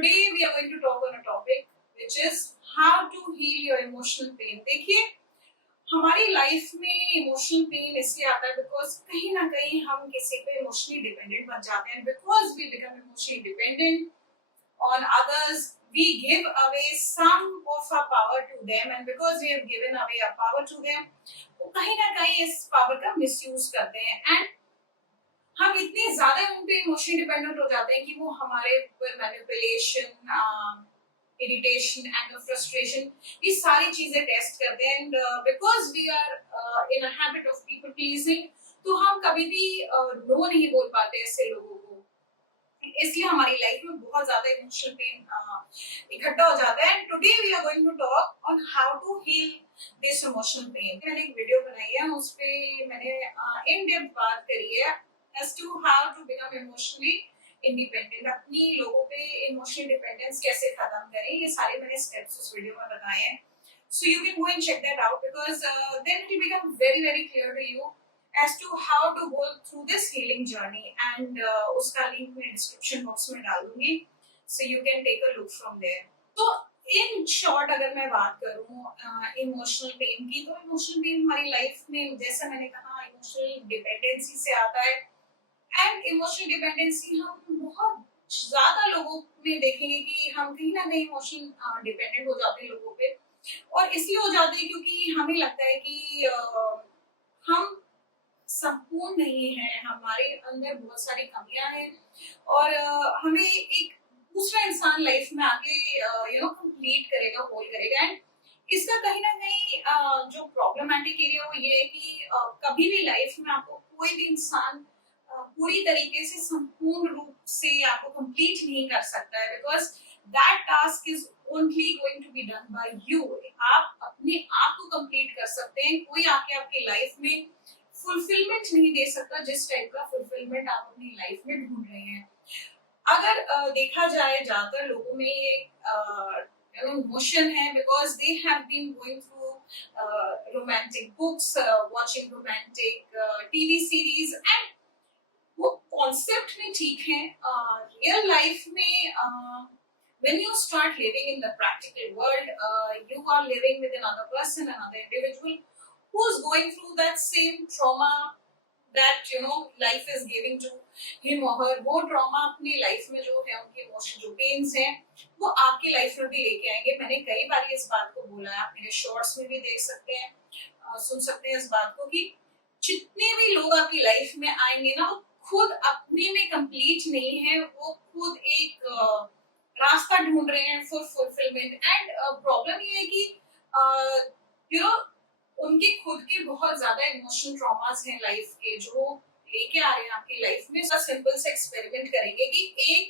Today we are going to talk on a topic which is how to heal your emotional pain. देखिए हमारी life में emotional pain इसलिए आता है because कहीं ना कहीं हम किसी पे इमोशनली डिपेंडेंट बन जाते हैं. Because we become emotionally dependent on others, we give away some of our power to them, and because we have given away our power to them, वो कहीं ना कहीं इस पावर का मिसयूज करते हैं. एंड हम इतने ज्यादा उन पे इमोशनली डिपेंडेंट हो जाते हैं कि वो हमारे ऊपर मैनिपुलेशन, इरिटेशन, एंगर, फ्रस्ट्रेशन, ये सारी चीजें टेस्ट करते हैं. And because we are in a habit of people pleasing, तो हम कभी भी नो नहीं बोल पाते ऐसे लोगों को. इसलिए हमारी लाइफ में बहुत ज्यादा इमोशनल पेन इकट्ठा हो जाता है. And today we are going to talk on how to heal this emotional pain. मैंने एक वीडियो बनाई है, उस पे मैंने इन डेप्थ बात करी है as to how to become emotionally independent. अपनी लोगों पे इमोशनल डिपेंडेंस कैसे खत्म करें, ये सारे मैंने स्टेप्स उस वीडियो में बताए हैं. So you can go and check that out because then it will become very clear to you as to how to go through this healing journey. And उसका लिंक मैं डिस्क्रिप्शन बॉक्स में डाल दूंगी, so you can take a look from there. तो in short अगर मैं बात करूं इमोशनल पेन की, तो इमोशनल पेन हमारी लाइफ में, जैसा मैंने कहा, इमोशनल डिपेंडेंसी से आता है. एंड इमोशनल डिपेंडेंसी हम बहुत ज्यादा लोगों में देखेंगे कि हम कहीं ना कहीं इमोशनल डिपेंडेंट हो जाते हैं लोगों पे. और इसलिए हो जाते हैं क्योंकि हमें लगता है कि हम संपूर्ण नहीं है, हमारे अंदर बहुत सारी कमियां हैं और हमें एक दूसरा इंसान लाइफ में आके कंप्लीट करेगा, होल करेगा. एंड इसका कहीं ना कहीं जो प्रॉब्लमेटिक एरिया वो ये है कि कभी भी लाइफ में आपको कोई भी इंसान पूरी तरीके से संपूर्ण रूप से आपको कंप्लीट नहीं कर सकता है. Because that task is only going to be done by you. आप अपने आप को कंप्लीट कर सकते हैं, कोई आके आपकी लाइफ में फुलफिलमेंट नहीं दे सकता जिस टाइप का फुलफिलमेंट आप अपनी लाइफ में ढूंढ रहे हैं. अगर देखा जाए ज्यादातर लोगों में ये इमोशन है because they have been going through romantic books, watching romantic TV series. And वो कॉन्सेप्ट में ठीक है. रियल लाइफ में when you start living in the practical world, you are living with another person, another individual who's going through that same trauma that life is giving to him or her. वो trauma अपनी life में जो है, उनके emotion, जो pens हैं, वो आपकी लाइफ में भी लेके आएंगे. मैंने कई बार इस बात को बोला है, आप मेरे शॉर्ट्स में भी देख सकते हैं, सुन सकते हैं इस बात को कि जितने भी लोग आपकी लाइफ में आएंगे ना, वो खुद अपने में कंप्लीट नहीं है, वो खुद एक रास्ता ढूंढ रहे हैं फॉर फुलफिलमेंट. एंड प्रॉब्लम ये है कि उनके खुद के बहुत ज्यादा इमोशनल ट्रॉमास हैं लाइफ के, जो लेके आ रहे हैं आपकी लाइफ में. सिंपल से एक्सपेरिमेंट करेंगे कि एक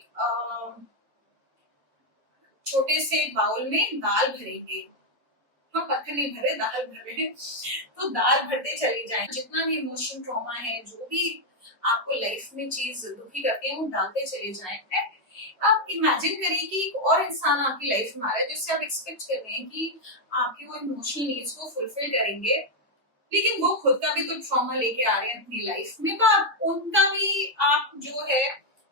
छोटे से बाउल में दाल भरेंगे. हाँ, पत्थर नहीं भरे, दाल भरे. तो दाल भरते चले जाएं. जितना भी इमोशनल ट्रॉमा है, जो भी आपको लाइफ में चीज दुखी करती है, वो डालते चले जाएं. आप इमेजिन करिए कि एक और इंसान आपकी लाइफ में आ रहा है जिससे आप एक्सपेक्ट कर रहे हैं कि आपकी वो इमोशनल नीड्स को फुलफिल करेंगे, लेकिन वो खुद का भी तो ट्रॉमा लेके आ रहे हैं अपनी लाइफ में. तो आप उनका भी आप जो है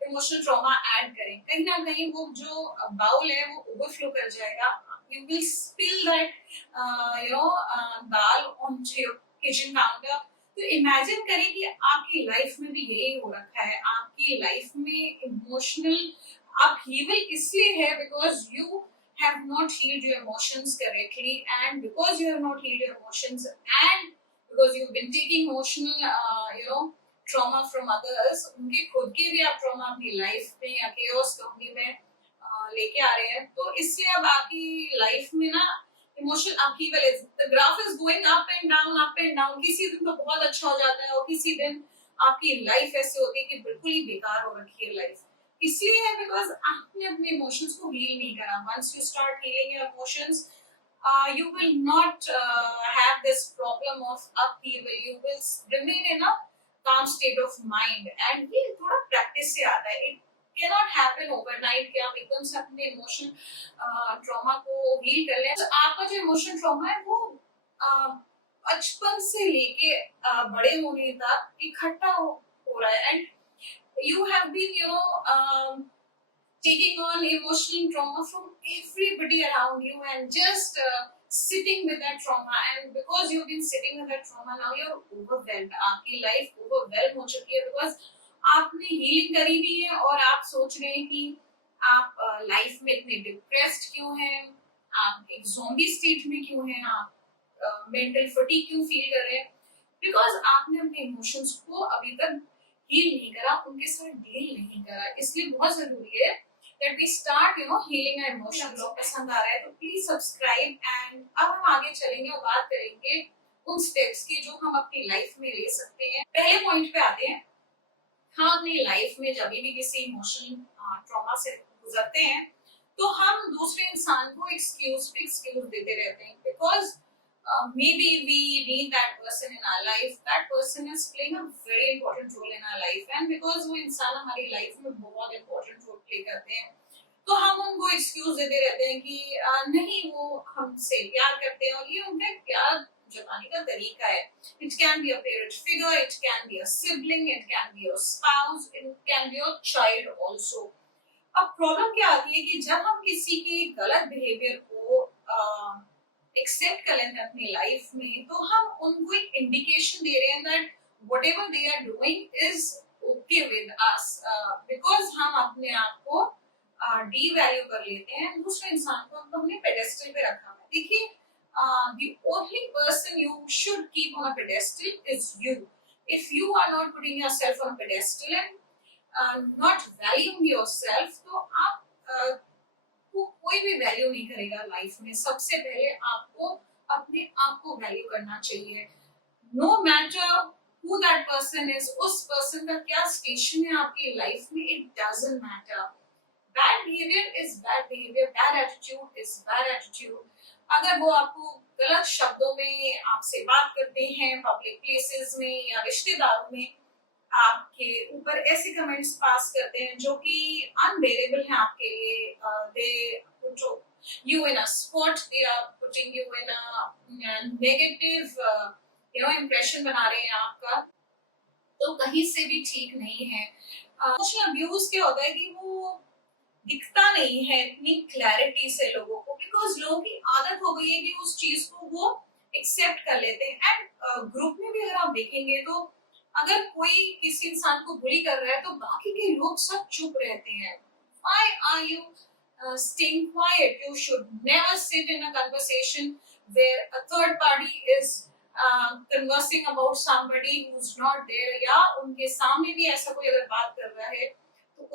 इमोशनल ट्रॉमा ऐड करें. कहीं ना कहीं वो जो बाउल है वो ओवरफ्लो कर जाएगा. You will spill that dal on your kitchen counter. तो इमेजिन करें कि आपकी लाइफ में भी यही हो रखा है. आपकी लाइफ में इमोशनल upheaval इसलिए है because you have not healed your emotions correctly, and because you have not healed your emotions, and because you've been taking emotional trauma from others. उनके खुद के भी आप trauma अपनी लाइफ में या chaos कहूंगी मैं लेके आ रहे हैं. तो इसलिए अब आपकी लाइफ में ना emotional upheaval is, the graph is going up and down, up and down. किसी दिन तो बहुत अच्छा हो जाता है और किसी दिन आपकी लाइफ ऐसे होती है कि बिल्कुल ही बेकार हो रखी है लाइफ. इसलिए है बिकॉज आपने अपने इमोशंस को हील नहीं करा. Once you start healing your emotions, you will not have this problem of upheaval. You will remain in a calm state of mind. And ये थोड़ा प्रैक्टिस से आता है. It cannot happen overnight कि आप एकदम से अपने इमोशन ट्रॉमा को हील कर लें. तो आपका जो इमोशन ट्रॉमा है वो बचपन से लेके बड़े होने तक इकट्ठा हो रहा है. And you have been taking on emotional trauma from everybody around you and just sitting with that trauma, and because you've been sitting with that trauma, now you're overwhelmed, आपकी life overwhelmed हो चुकी है because आपने healing करी भी है और आप सोच रहे हैं कि आप लाइफ में इतने डिप्रेस्ड क्यों हैं, आप एक ज़ोंबी स्टेट में क्यों हैं, आप मेंटल फटीग क्यों फील कर रहे हैं, बिकॉज आपने अपने इमोशंस को अभी तक हील नहीं करा, उनके साथ डील नहीं करा। इसलिए बहुत जरूरी है that we start healing our emotions। लोग पसंद आ रहा है तो प्लीज सब्सक्राइब, एंड अब हम आगे चलेंगे और बात करेंगे उन स्टेप्स की जो हम अपनी लाइफ में ले सकते हैं। पहले पॉइंट पे आते हैं। हम अपनी लाइफ में जब भी किसी इमोशनल ट्रॉमा से गुजरते हैं तो हम दूसरे इंसान को एक्सक्यूज देते रहते हैं, because maybe we need that person in our life, that person is playing a very important role in our life, and because वो इंसान हमारी लाइफ में बहुत important role play करते हैं तो हम उनको एक्सक्यूज देते रहते हैं कि नहीं वो हमसे प्यार करते हैं और ये उनका प्यार जताने का तरीका है। It can be a parent figure, it can be a sibling, it can be a spouse, it can be a child also। अब प्रॉब्लम क्या आती है कि जब हम किसी के गलत बिहेवियर को एक्सेप्ट कर लेते हैं अपनी लाइफ में तो हम उनको एक इंडिकेशन दे रहे हैं that whatever they are doing is okay with us, because हम अपने आप को डीवैल्यू कर लेते हैं, दूसरे इंसान को हमने पेडेस्टल पे रखा है। देखिए the only person you should keep on a pedestal is you। if you are not putting yourself on a pedestal and not valuing yourself तो आप को कोई भी वैल्यू नहीं करेगा लाइफ में। सबसे पहले आपको अपने आप को वैल्यू करना चाहिए, no matter who that person is, उस पर्सन का क्या स्टेशन है आपकी लाइफ में, it doesn't matter. Bad behaviour is bad behaviour, bad attitude is bad attitude. अगर वो आपको गलत शब्दों में आपसे बात करते हैं पब्लिक प्लेसेस में या रिश्तेदारों में, आपके ऊपर ऐसे कमेंट्स पास करते हैं जो कि अनबेरेबल हैं आपके लिए, they put you in a spot, they are putting you in a negative impression बना रहे हैं आपका, तो कहीं से भी ठीक नहीं है। इमोशनल अब्यूज क्या होता है कि वो दिखता नहीं है इतनी क्लैरिटी से लोगों को, बिकॉज लोगों की आदत हो गई है कि उस चीज को वो एक्सेप्ट कर लेते हैं। एंड ग्रुप में भी अगर आप देखेंगे तो अगर कोई किसी इंसान को बुली कर रहा है तो बाकी के लोग सब चुप रहते हैं। Why are you staying quiet? You should never sit in a conversation where a third party is conversing about somebody who's not there, या उनके सामने भी ऐसा कोई अगर बात कर रहा है तो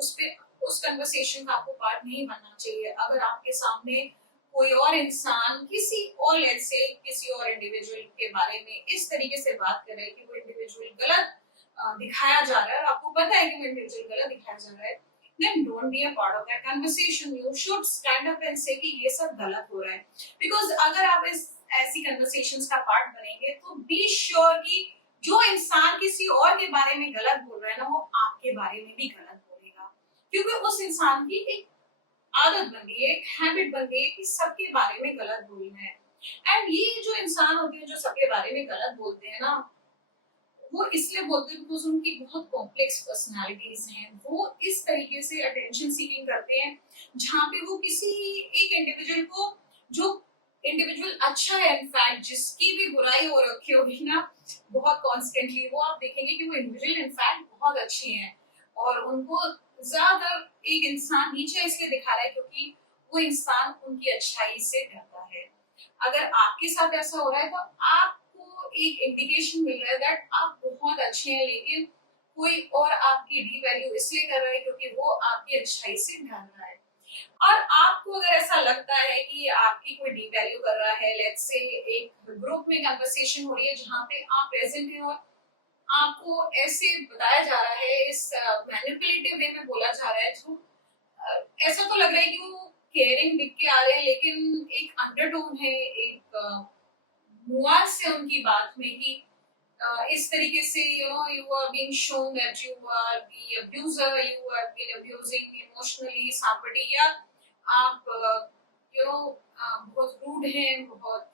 उस कन्वर्सेशन का आपको पार्ट नहीं बनना चाहिए। अगर आपके सामने कोई और इंसान किसी और लेट्स से किसी और इंडिविजुअल के बारे में इस तरीके से बात कर रहा है कि वो इंडिविजुअल गलत दिखाया जा रहा है और आपको पता है कि वो इंडिविजुअल गलत दिखाया जा रहा है, then don't be a part of that conversation। You should stand up and say कि ये सब गलत हो रहा है, because अगर आप इस ऐसी कन्वर्सेशंस का पार्ट बनेंगे तो बी श्योर कि जो इंसान किसी और के बारे में गलत बोल रहा है ना वो आपके बारे में भी गलत बोलेगा, क्योंकि उस इंसान की एक आदत बन गई है, एक हैबिट बन गई है कि सबके बारे में गलत बोलना है। एंड ये जो इंसान होते हैं जो सबके बारे में गलत बोलते हैं ना, वो इसलिए बोलते हैं बिकॉज उनकी बहुत कॉम्प्लेक्स पर्सनालिटीज हैं। वो इस तरीके से अटेंशन सीकिंग करते हैं जहाँ पे वो किसी एक इंडिविजुअल को, जो इंडिविजुअल अच्छा है इनफैक्ट जिसकी भी बुराई हो रखी होगी ना बहुत कॉन्स्टेंटली, वो आप देखेंगे कि वो इंडिविजुअल इनफैक्ट बहुत अच्छी हैं और उनको ज्यादातर एक इंसान नीचे इसलिए दिखा रहा है क्योंकि वो इंसान उनकी अच्छाई से डरता है। अगर आपके साथ ऐसा हो रहा है तो आपको एक इंडिकेशन मिल रहा है दैट आप बहुत अच्छे हैं, लेकिन कोई और आपकी डीवैल्यू इसलिए कर रहा है क्योंकि वो आपकी अच्छाई से डर रहा है। और आपको अगर ऐसा लगता है कि आपकी कोई डीवैल्यू कर रहा है, लेट्स से एक ग्रुप में कन्वर्सेशन हो रही है जहाँ पे आप प्रेजेंट हैं और आपको ऐसे बताया जा रहा है, इस मैनिपुलेटिव वे में बोला जा रहा है, तो ऐसा तो लग रहा है कि वो केयरिंग दिख के आ रहे हैं लेकिन एक अंडरटोन है, एक नुआंस है उनकी बात में कि इस तरीके से you are being shown that you are the abuser, you are been abusing emotionally somebody, या आप बहुत रूड हैं, बहुत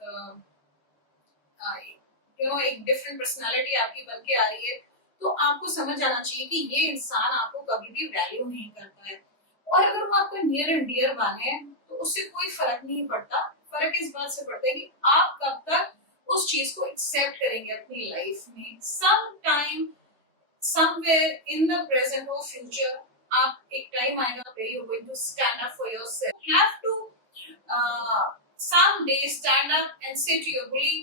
एक डिफरेंट पर्सनालिटी आपकी बन के आ रही है, तो आपको समझ आना चाहिए कि ये इंसान आपको कभी भी वैल्यू नहीं करता है। और अगर वो आपका नियर एंड डियर वन है तो उससे कोई फर्क नहीं पड़ता। फर्क इस बात से पड़ता है कि आप कब तक उस चीज को एक्सेप्ट करेंगे अपनी लाइफ में। Some time somewhere in the present or future आप एक टाइम आएगा where you're going to stand up for yourself. You have to someday stand up and say to your bully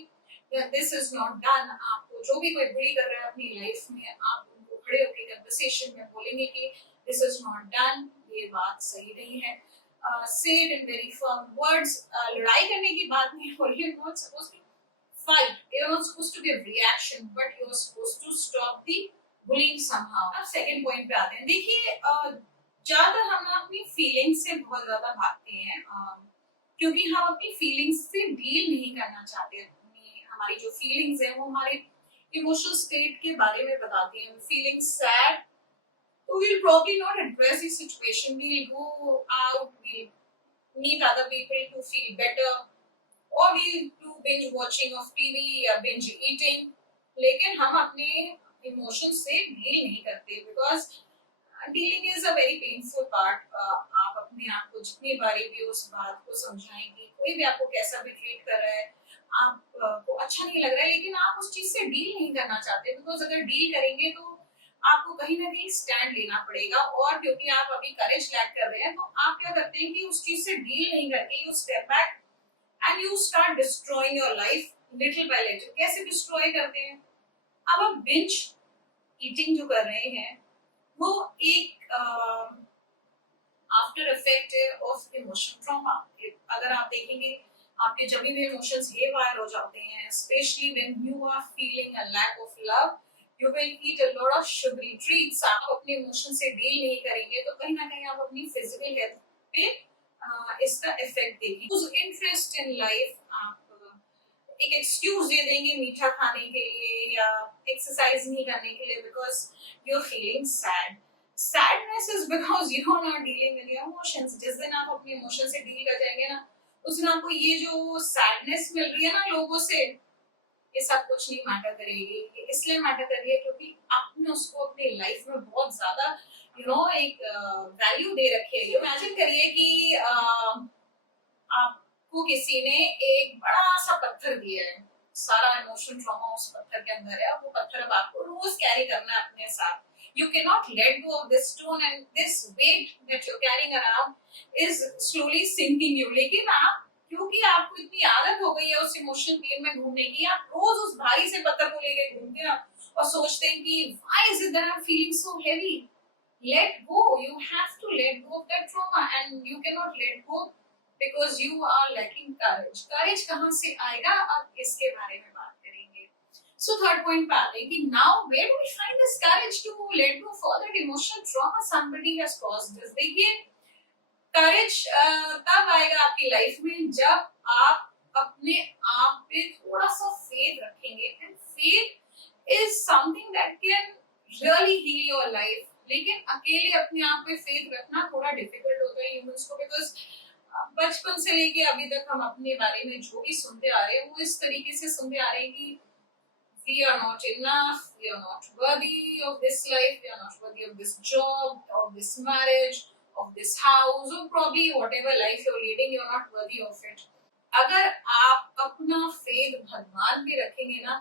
that this is not done. आपको जो भी कोई बुली कर रहा है अपनी लाइफ में, आप उनको खड़े होकर कन्वर्सेशन में बोलेंगे कि this is not done, ये बात सही नहीं है। Say it in very firm words. लड़ाई करने की बात नहीं हो रही है। You're not supposed to fight. You're not supposed to give reaction, but you're supposed to stop the bullying somehow. अब सेकंड पॉइंट पे आते हैं। देखिए ज्यादातर हम अपनी फीलिंग्स से बहुत ज्यादा भागते हैं, क्योंकि हम अपनी फीलिंग्स से डील नहीं करना चाहते। हमारी जो फीलिंग्स है वो हमारे इमोशनल स्टेट के बारे में बताती हैं। फीलिंग सैड तो we'll probably not address the situation. We'll go out, we'll meet other people to feel better, or we'll do binge watching of TV या binge eating. लेकिन हम अपने इमोशंस से डील नहीं करते, because dealing is a very painful part. आप अपने आप को जितनी बारी भी उस बात को समझाएंगे, कोई भी आपको कैसा भी ट्रीट कर रहा है, आपको अच्छा नहीं लग रहा है, लेकिन आप उस चीज से डील नहीं करना चाहते। बिकॉज अगर डील करेंगे तो आपको कहीं ना कहीं स्टैंड लेना पड़ेगा, और क्योंकि आप अभी करेज लैक कर रहे हैं तो आप क्या करते हैं कि उस चीज से डील नहीं करके you step back and you start destroying your life little bye little. कैसे डिस्ट्रॉय करते हैं? अब आप बिंज ईटिंग जो कर रहे हैं वो एक आफ्टर इफेक्ट है ऑफ इमोशन ट्रॉमा। अगर आप देखेंगे आपके जब भी इमोशंस हेवायर हो जाते हैं, specially when you are feeling a lack of love, you will eat a lot of sugary treats. आप अपने इमोशन से डील नहीं करेंगे तो कहीं ना कहीं आप अपनी फिजिकल हेल्थ पे इसका इफेक्ट देखेंगे। इंटरेस्ट इन लाइफ आप एक एक्सक्यूज दे देंगे मीठा खाने के लिए या एक्सरसाइज नहीं करने के लिए, because you are feeling sad. Sadness is because you are not dealing with your emotions. जिस दिन आप अपने इमोशन से डील कर जाएंगे ना, उस दिन आपको ये जो सैडनेस मिल रही है ना लोगों से, ये सब कुछ नहीं मैटर करेगी। ये इसलिए मैटर कर रही है क्योंकि आपने उसको अपनी लाइफ में बहुत ज्यादा एक वैल्यू दे रखी है। इमेजिन करिए कि आपको किसी ने एक बड़ा सा पत्थर दिया है, सारा इमोशन ट्रॉमा उस पत्थर के अंदर है, और वो पत्थर अब आपको रोज कैरी करना है अपने साथ। You cannot let go of this stone, and this weight that you're carrying around is slowly sinking you. लेकिन आप, क्योंकि आपको इतनी आदत हो गई है उस इमोशनल पेन में घूमने की, आप रोज उस भारी से पत्थर को लेके घूमते हैं और सोचते हैं कि why is it that I'm feeling so heavy? Let go. You have to let go of that trauma, and you cannot let go because you are lacking courage. Courage कहाँ से आएगा? अब इसके बारे में बात करेंगे। So third point पे आते हैं कि now where do we find this courage to let go for that emotional trauma somebody has caused us? देखिए courage तब आएगा आपकी लाइफ में जब आप अपने आप पे थोड़ा सा faith रखेंगे, and faith is something that can really heal your life. लेकिन अकेले अपने आप पे faith रखना थोड़ा difficult होता है humans को, because बचपन से लेके अभी तक हम अपने बारे में जो भी सुनते आ रहे हैं वो इस तरीके से सुनते आ रहे हैं कि we are not enough, we are not worthy of this life, we are not worthy of this job, of this marriage, of this house, or probably whatever life you're leading, you're not worthy of it. अगर आप अपना faith भगवान पे रखेंगे ना,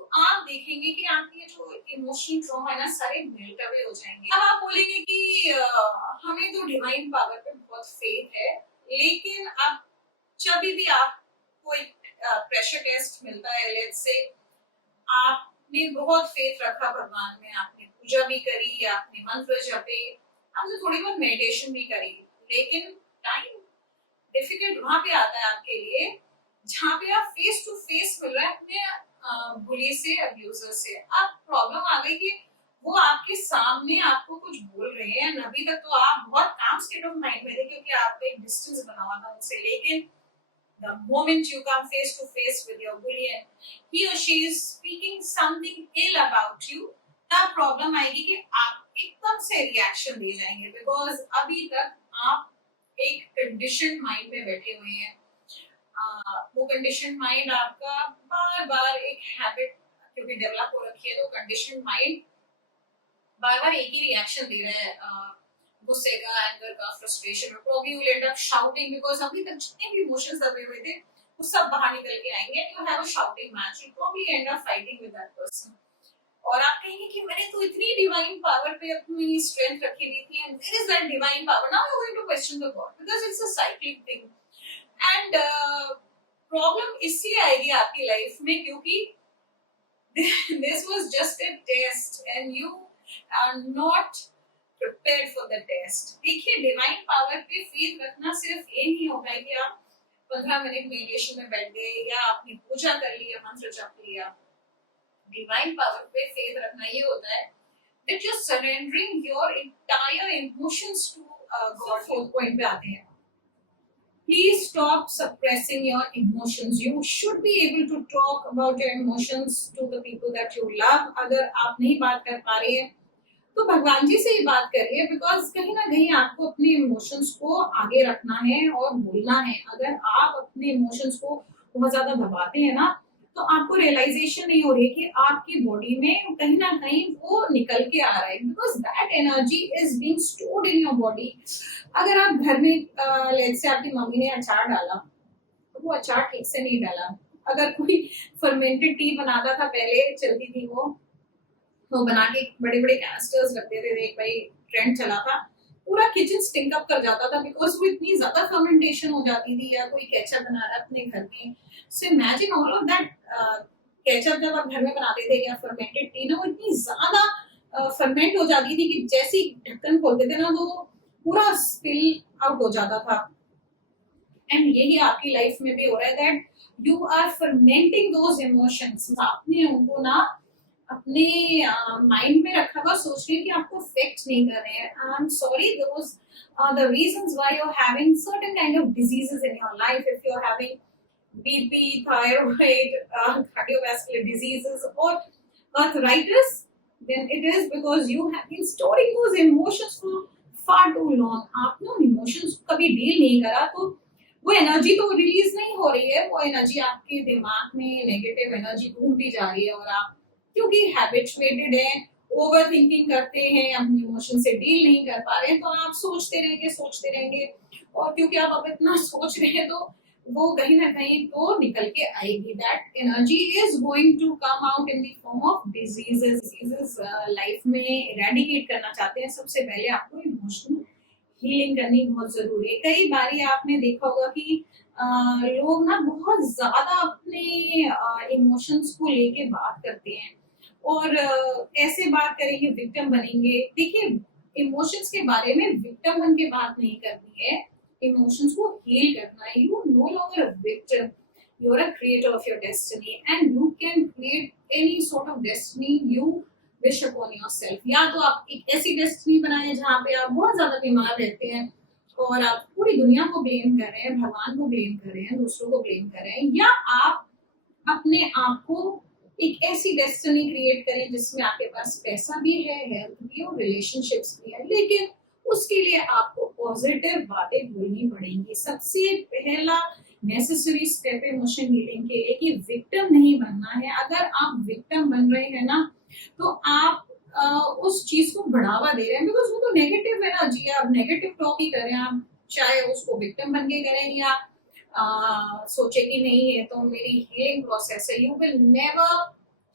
तो आप देखेंगे कि आपके ये जो इमोशनल ट्रॉमा है ना, सारे मेल्ट अवे हो जाएंगे। अब आप बोलेंगे कि हमें तो डिवाइन पावर पे बहुत फेथ है, लेकिन अब जब भी आपको एक प्रेशर टेस्ट मिलता है, लेट्स से आपने बहुत फेथ रखा भगवान में, आपने पूजा भी करी, आपने मंत्र जपे, आपने थोड़ी बहुत मेडिटेशन भी करी, लेकिन टाइम डिफिकल्ट वहां पे आता है आपके लिए जहाँ पे आप फेस टू फेस मिल रहे हैं अपने बुली से, अब्यूजर से। अब प्रॉब्लम आ गई कि वो आपके सामने आपको कुछ बोल रहे हैं। अभी तक तो आप बहुत काम स्टेट ऑफ माइंड में थे क्योंकि आपका एक डिस्टेंस बना हुआ था उनसे, लेकिन the moment you come face to face with your bully and he or she is speaking something ill about you, तब प्रॉब्लम आएगी कि आप एकदम से रिएक्शन दे जाएंगे, बिकॉज अभी तक आप एक कंडीशन माइंड में बैठे हुए हैं। वो कंडीशन माइंड आपका बार बार एक हैबिट क्योंकि डेवलप हो रखी है, तो कंडीशन माइंड बार बार एक ही रिएक्शन दे रहा है गुस्से का, एंगर का, फ्रस्ट्रेशन, और probably you and up shouting because अभी तक जितने भी इमोशंस दबे हुए थे वो सब बाहर निकल के आएंगे and you have a shouting match, you probably and up fighting with that person. और आप कहेंगे कि मैंने तो इतनी डिवाइन पावर पे अपनी स्ट्रेंथ रखी हुई थी and where is that divine power, now you are going to question the god because it's a cyclic thing. And problem इसलिए आएगी आपकी लाइफ में क्योंकि this was just a test and you are not prepared for the test। देखिए divine power पे faith रखना सिर्फ ये नहीं होता है कि आप 15 मिनट मेडिटेशन में बैठ गए या आपने पूजा कर ली या मंत्र जप लिया। डिवाइन पावर पे फेथ रखना ये होता है that you're surrendering your entire emotions to God। Fourth point पे आते हैं, please stop suppressing your emotions। You should be able to talk about your emotions to the people that you love। अगर आप नहीं बात कर पा रहे हैं तो भगवान जी से ही बात करिए बिकॉज कहीं ना कहीं आपको अपने इमोशंस को आगे रखना है और बोलना है। अगर आप अपने इमोशंस को बहुत ज्यादा दबाते हैं ना तो आपको रियलाइजेशन नहीं हो रही कि आपकी बॉडी में कहीं ना कहीं वो निकल के आ रहा है because that energy is being stored in your body. अगर आप घर में लेट्स से आपकी मम्मी ने अचार डाला तो वो अचार ठीक से नहीं डाला, अगर कोई फर्मेंटेड टी बनाता था पहले चलती थी वो बना के बड़े बड़े कैनिस्टर्स रखते थे, एक भाई ट्रेंड चला था, पूरा किचन स्टिंक अप कर जाता था बिकॉज वो इतनी ज्यादा फर्मेंटेशन हो जाती थी। या कोई केचप बना रहा है अपने घर में, so imagine all of that ketchup जब आप घर में बनाते थे या फर्मेंटेड टी ना वो इतनी ज्यादा फर्मेंट हो जाती थी कि जैसे ही ढक्कन खोलते थे ना तो पूरा स्पिल आउट हो जाता था। एंड यही आपकी लाइफ में भी हो रहा है that you are fermenting those emotions. आपने उनको ना अपने माइंड में रखा हुआ सोच रहे कि आपको अफेक्ट नहीं कर रहे हैं। I am sorry, those are the reasons why you are having certain kind of diseases in your life. If you are having BP, thyroid, cardiovascular diseases or arthritis, then it is because you have been storing those emotions for far too long। आपने उन emotions को कभी deal नहीं करा तो वो energy तो release नहीं हो रही है, वो एनर्जी आपके दिमाग में नेगेटिव एनर्जी घूमती जा रही है और आप क्योंकि हैबिचुएटेड है, ओवर थिंकिंग करते हैं, अपने इमोशन से डील नहीं कर पा रहे हैं तो आप सोचते रहेंगे और क्योंकि आप अब इतना सोच रहे हैं तो वो कहीं ना कहीं तो निकल के आएगी। That energy is going to come out in the form of diseases. Life में इरेडिकेट करना चाहते हैं सबसे पहले आपको इमोशनल हीलिंग करनी बहुत जरूरी है। कई बार आपने देखा होगा कि लोग ना बहुत ज्यादा अपने इमोशंस को लेके बात करते हैं और ऐसे बात करेंगे विक्टिम बनेंगे। देखिए इमोशंस के बारे में विक्टिम बन के बात नहीं करनी है, इमोशंस को हील करना है। You no longer a victim, you are a creator of your destiny and you can create any sort of destiny you wish upon yourself. या तो आप एक ऐसी डेस्टिनी बनाए जहाँ पे आप बहुत ज्यादा बीमार रहते हैं और आप पूरी दुनिया को ब्लेम कर रहे हैं, भगवान को ब्लेम कर रहे हैं, दूसरों को ब्लेम कर रहे हैं, या आप अपने आप को एक ऐसी डेस्टिनी क्रिएट करें जिसमें आपके पास पैसा भी है, हेल्थ भी और रिलेशनशिप्स भी है, लेकिन उसके लिए आपको पॉजिटिव बातें बोलनी पड़ेंगी। सबसे पहला नेसेसरी स्टेप इमोशन हीलिंग के लिए कि विक्टिम नहीं बनना है। अगर आप विक्टिम बन रहे हैं ना तो आप उस चीज को बढ़ावा दे रहे हैं बिकॉज वो तो नेगेटिव एनर्जी है। आप नेगेटिव टॉक ही करें, आप चाहे उसको विक्टिम बन के करें या सोचे कि नहीं है तो मेरी हीलिंग प्रोसेस है। You will never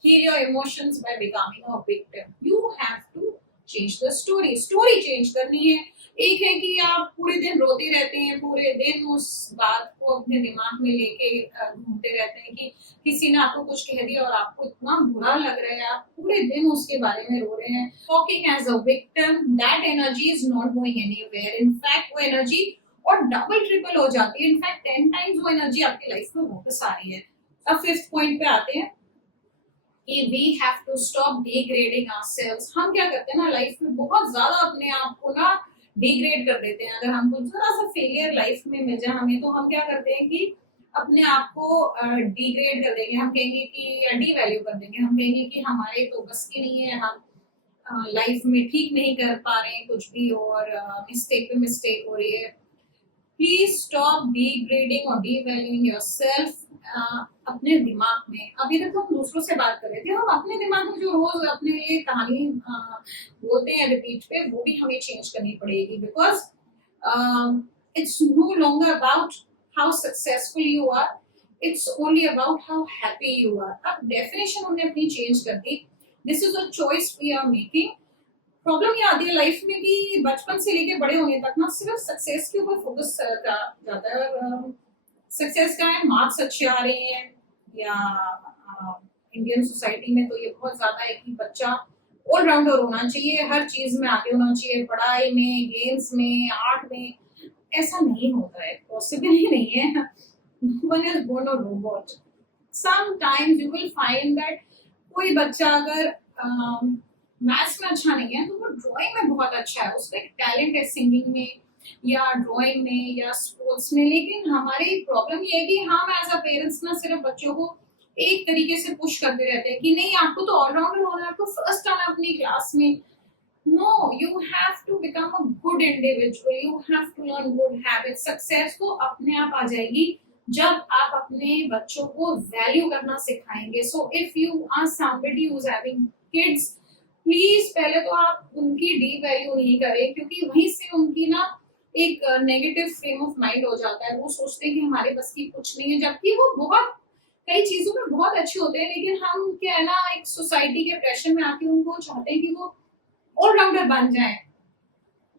heal your emotions by becoming a victim. You have to change the story. Story change करनी है। एक है कि आप पूरे दिन रोते रहते हैं, पूरे दिन उस बात को अपने दिमाग में लेके घूमते रहते हैं कि किसी ने आपको कुछ कह दिया और आपको इतना बुरा लग रहा है, आप पूरे दिन उसके बारे में रो रहे हैं। Talking as a victim, that energy is not going anywhere. In fact वो एनर्जी और डबल ट्रिपल हो जाती है, इनफैक्ट 10 टाइम्स वो एनर्जी आपकी लाइफ में वापस आ रही है। अब फिफ्थ पॉइंट पे आते हैं कि we have to stop degrading ourselves। हम क्या करते हैं ना लाइफ में बहुत ज्यादा अपने आप को ना डिग्रेड कर देते हैं। अगर हमको जरा सा फेलियर लाइफ में मिल जाए हमें तो हम क्या करते हैं कि अपने आप को डिग्रेड कर देंगे। हम कहेंगे कि डी वैल्यू कर देंगे, हम कहेंगे कि हमारे तो बस की नहीं है, हम लाइफ में ठीक नहीं कर पा रहे हैं कुछ भी और मिस्टेक पे मिस्टेक हो रही है। प्लीज स्टॉप डिग्रेडिंग और डिवैल्यूइंग योरसेल्फ। अपने दिमाग में, अभी तक तो हम दूसरों से बात कर रहे थे, हम अपने दिमाग में जो रोज अपने लिए कहानी बोलते हैं रिपीट पे, वो भी हमें चेंज करनी पड़ेगी। Because it's no longer about how successful you are, it's only about how happy you are. अब डेफिनेशन हमने अपनी चेंज कर दी, this is a choice we are making. Problem ये आती है लाइफ में कि बचपन से लेके बड़े होने तक ना सिर्फ सक्सेस के ऊपर फोकस जाता है। सक्सेस का है, मार्क्स अच्छे आ रहे हैं, या इंडियन सोसाइटी में तो ये बहुत ज्यादा है कि बच्चा ऑलराउंडर होना चाहिए, हर चीज में आगे होना चाहिए, पढ़ाई में, गेम्स में, आर्ट में। ऐसा नहीं होता है, पॉसिबल ही नहीं है। One is born a robot. Sometimes you will find that कोई बच्चा अगर मैथ्स में अच्छा नहीं है तो वो ड्राइंग में बहुत अच्छा है, उसका एक टैलेंट है सिंगिंग में या ड्राइंग में या स्पोर्ट्स में। लेकिन हमारी प्रॉब्लम ये है कि हम एज अ पेरेंट्स ना सिर्फ बच्चों को एक तरीके से पुश करते रहते हैं कि नहीं आपको तो ऑलराउंडर होना है, आपको फर्स्ट आना अपनी क्लास में। No, you have to become a good individual, you have to learn good habits. Success तो अपने आप आ जाएगी जब आप अपने बच्चों को वैल्यू करना सिखाएंगे। So if you are somebody who is having kids, please पहले तो आप उनकी डी वैल्यू नहीं करें, क्योंकि वहीं से उनकी ना एक नेगेटिव फ्रेम ऑफ माइंड हो जाता है। वो सोचते हैं कि हमारे बस की कुछ नहीं है, जबकि वो बहुत कई चीजों में बहुत अच्छे होते हैं। लेकिन हम क्या है ना, एक सोसाइटी के प्रेशर में आके उनको चाहते हैं कि वो ऑलराउंडर बन जाए।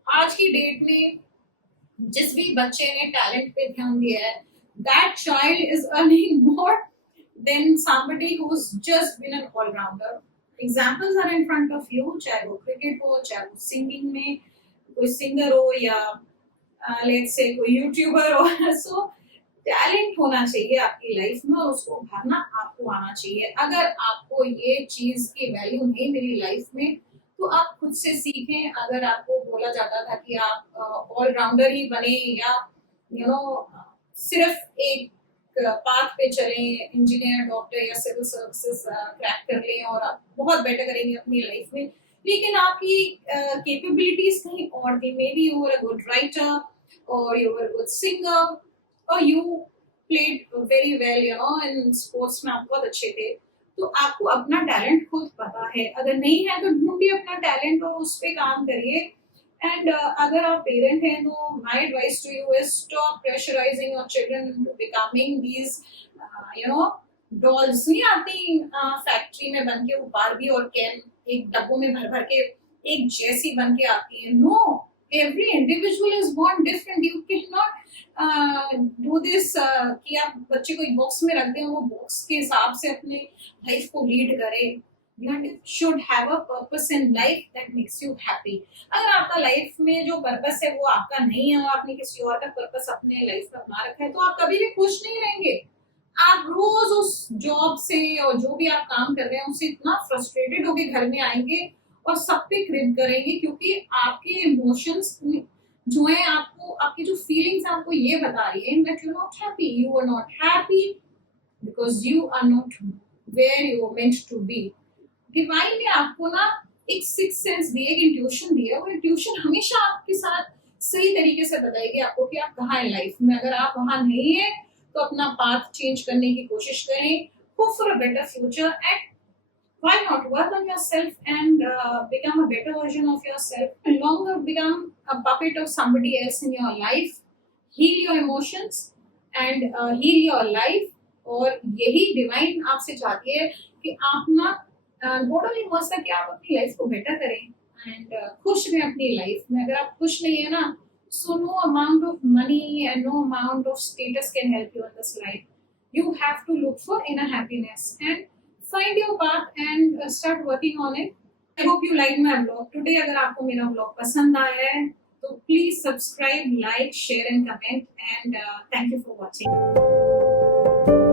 आज की डेट में जिस भी बच्चे ने टैलेंट पे ध्यान दिया है, that child is earning more than somebody who is just been an allrounder. Examples are in front of you, चाहे वो क्रिकेट हो, चाहे वो सिंगिंग में कोई सिंगर हो, या लेट्स से कोई यूट्यूबर हो। सो टैलेंट होना चाहिए आपकी लाइफ में और उसको भरना आपको आना चाहिए। अगर आपको ये चीज की वैल्यू नहीं मिली लाइफ में तो आप खुद से सीखें। अगर आपको बोला जाता था कि आप ऑलराउंडर ही बने या यू नो सिर्फ एक पाथ पे चलें, इंजीनियर, डॉक्टर या सिविल सर्विसेज क्रैक कर लें और आप बहुत बेटर करेंगे अपनी लाइफ में, लेकिन आपकी कैपेबिलिटीज कहीं और थी। Maybe you were a good writer और you were a good singer और you played very well, you know, in sports में आप बहुत अच्छे थे। तो आपको अपना टैलेंट खुद पता है, अगर नहीं है तो ढूंढिए अपना टैलेंट और उस पर काम करिए। एंड अगर आप पेरेंट हैं तो my advice to you is stop pressurising your children to becoming these you know dolls. नहीं आती फैक्ट्री में बन के वो बारबी और केन एक डब्बों में भर भर के एक जैसी बन के आती है। No, every individual is born different. You cannot do this कि आप बच्चे को एक बॉक्स में रख दें, वो बॉक्स के हिसाब से अपने लाइफ को लीड करे। You should have a purpose in life that makes you happy. अगर आपका लाइफ में जो पर्पस है वो आपका नहीं है और आपने किसी और का पर्पस अपने लाइफ में बना रखा है तो आप कभी भी खुश नहीं रहेंगे। आप रोज उस जॉब से और जो भी आप काम कर रहे हैं उससे इतना फ्रस्ट्रेटेड होके घर में आएंगे और सब पे क्रिप करेंगे, क्योंकि आपके इमोशंस जो है, आपको आपकी जो फीलिंग्स आपको ये बता रही है that you are not happy. You are not happy because you are not where you are meant to be. Divine ने आपको ना एक सिक्स सेंस दी है, एक इंट्यूशन दी है। वो इंट्यूशन हमेशा आपके साथ सही तरीके से बताएगी आपको कि आप कहाँ हैं लाइफ में। अगर आप वहां नहीं है तो अपना पाथ चेंज करने की कोशिश करें, hope for a better future, and why not work on yourself and become a better version of yourself, no longer become a puppet of somebody else in your life. Heal your emotions and heal your life. और यही divine आपसे चाहती है कि आप ना God only wants कि आप अपनी लाइफ को बेटर करें एंड खुश रहें अपनी लाइफ में। अगर आप खुश नहीं है ना, so no amount of money and no amount of status can help you in this life. You have to look for inner happiness and find your path and start working on it. I hope you like my vlog today. अगर आपको मेरा vlog पसंद आया है तो please subscribe, like, share and comment, and thank you for watching.